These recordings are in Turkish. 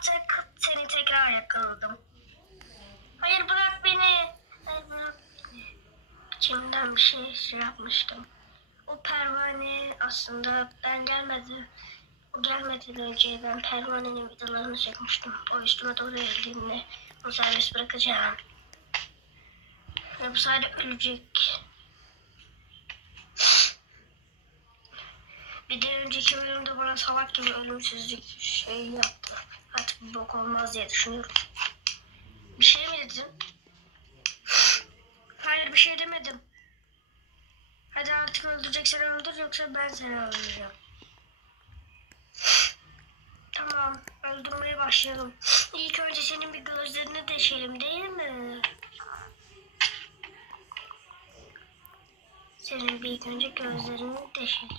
Artık seni tekrar yakaladım. Hayır bırak beni. Hayır bırak beni. İçimden bir şey, şey yapmıştım. O pervane aslında ben gelmedi. O gelmeden önce ben pervanenin vidalarını çekmiştim. O üstüme doğru eğildiğinde onu serbest bırakacağım. Ve bu sayede ölecek. Bir de önceki bölümde bana salak gibi ölümsüzlük şey yaptı. Artık bir bok olmaz diye düşünüyorum. Bir şey mi dedin? Hayır bir şey demedim. Hadi artık öldüreceksen öldür yoksa ben seni öldüreceğim. Tamam öldürmeye başlayalım. İlk önce senin bir gözlerini deşelim değil mi? Senin bir ilk önce gözlerini deşelim.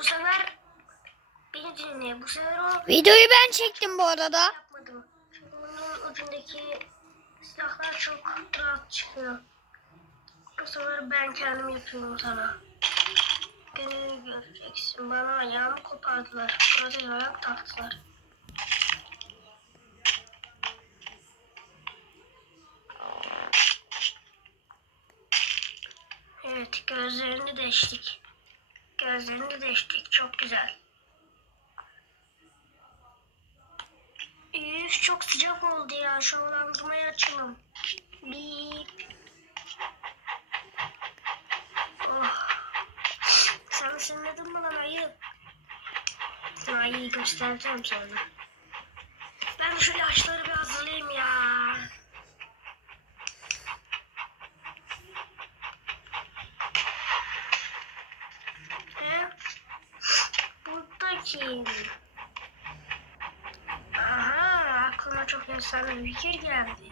Bu sefer dinle. Bu sefer o Videoyu ben çektim bu arada. yapmadım. Çünkü bunun ucundaki silahlar çok rahat çıkıyor. Bu sefer ben kendim yapıyorum sana. Gününü göreceksin. Bana ayağımı kopardılar. Burada ayak taktılar. Evet gözlerini deştik. Gözlerini deştik. Çok güzel. Üf çok sıcak oldu ya. Şu havalandırmayı açalım. Bip. Oh. Sen ısınmadın mı lan ayı? Ayıyı göstereceğim sonra. Ben şu ilaçları bir hazırlayayım ya. He? Buradaki. Bir fikir geldi.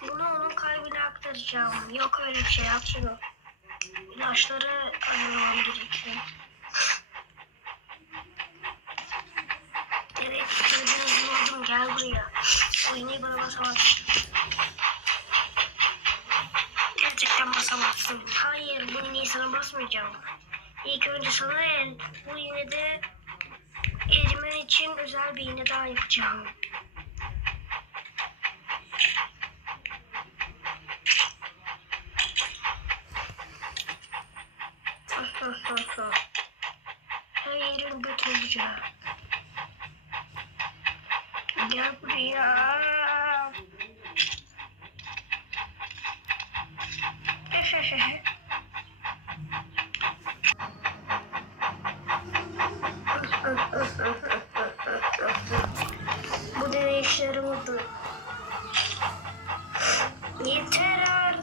Bunu onun kalbine aktaracağım. Yok öyle bir şey, at şunu. İlaçları hazırlamam gerekiyor. Evet, gördüğünüz buldum. Gel buraya. Oyunu bana basamazsın. Gerçekten basamazsın. Hayır, bunu niye sana basmayacağım. İlk önce sana el. Bu yine de Erimen için özel bir iğne daha yapacağım. Her yerim göt olacak. Gel buraya. Bu deney işe yaramadı. Yeter artık.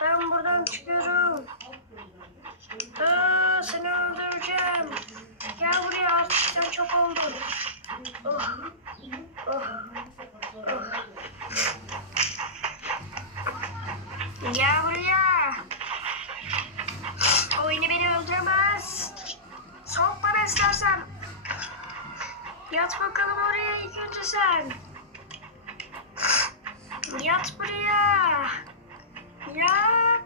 Ben buradan çıkıyorum. Aa, seni öldüreceğim. Gel buraya artık sen çok oldun. Oh. Oh. Oh. Gel buraya. Oyunu beni öldüremez. Sok bana istersen. Yat bakalım oraya ilk önce sen. Yat buraya. Yat.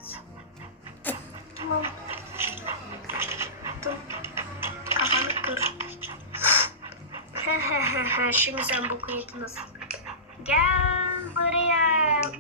şimdi sen boku yetmez. Gel buraya.